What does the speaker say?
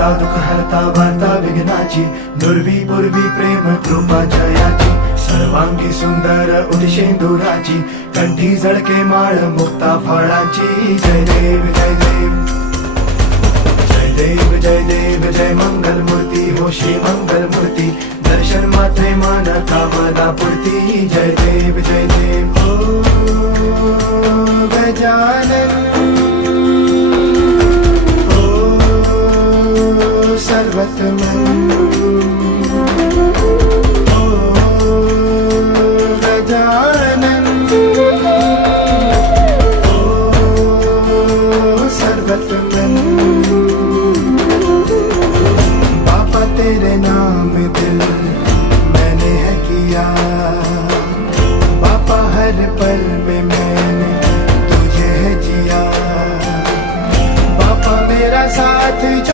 हरता दुःख हरता वार्ता विघ्नाची, दुर्वी पूर्वी प्रेम कृपा जयाची, सर्वांगी सुंदर उदिशेंदुराची, कंठी जळके माळ मुक्ता फळाची. जय देव जय देव जय देव जय देव जय मंगल मूर्ती हो श्री मंगल मूर्ती, दर्शन मात्रे मान कामना पूर्ती. जय देव जय देव ओ गजानन ओ सर्वतमन ओ गजानन ओ सर्वतमन. बापा तेरे नाम दिल मैंने है किया, बापा हर पल में मैंने तुझे है जिया, बापा मेरा साथ